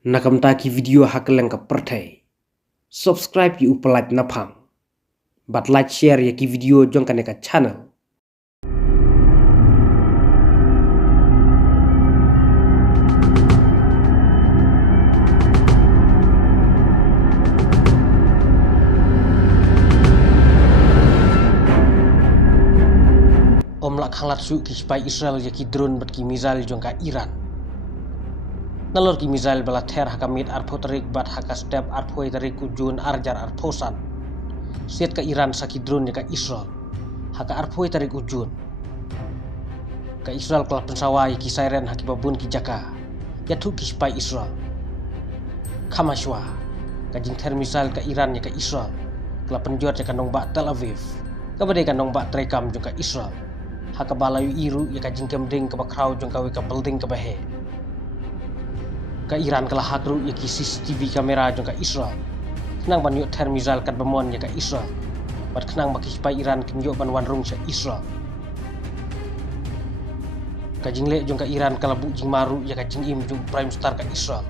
Nakamtaki video hakeleng ka pertai. Subscribe yu upalait napang. But like share ya ki video jong kaneka channel. Omlak hanglat su ki spy Israel ya ki drone bat ki missile jong ka Iran. Nalor ki missile bala ter hakamit arpoterik bat haka step arpoi tarik ujun arjar arposan. Siat ka Iran saki drone ya ka Israel. Haka arpoi tarik ujun. Ka Israel kelap pensawai ki siren haki babun ki jaka. Ya tu ki spy Israel. Kamashwa. Kajing ter missile ka Iran ya ka Israel. Kelap penjuat ya ka nongbak Tel Aviv. Kabade ka nongbak Trekam jong ka Israel. Haka balayu iru ya ka jingkem ding ka bakrau jong ka wika building ka bahe. Ka Iran kala hakru ya ki CCTV kamera jong ka Israel. Kenang ban yuk ter missile kat bamon ya ka Israel. Bat kenang baki spy Iran kin yuk ban wan rung sa Israel. Ka jingle jong ka Iran kala bu jing maru ya ka jing im jong prime star ka Israel.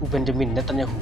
U Benjamin Netanyahu.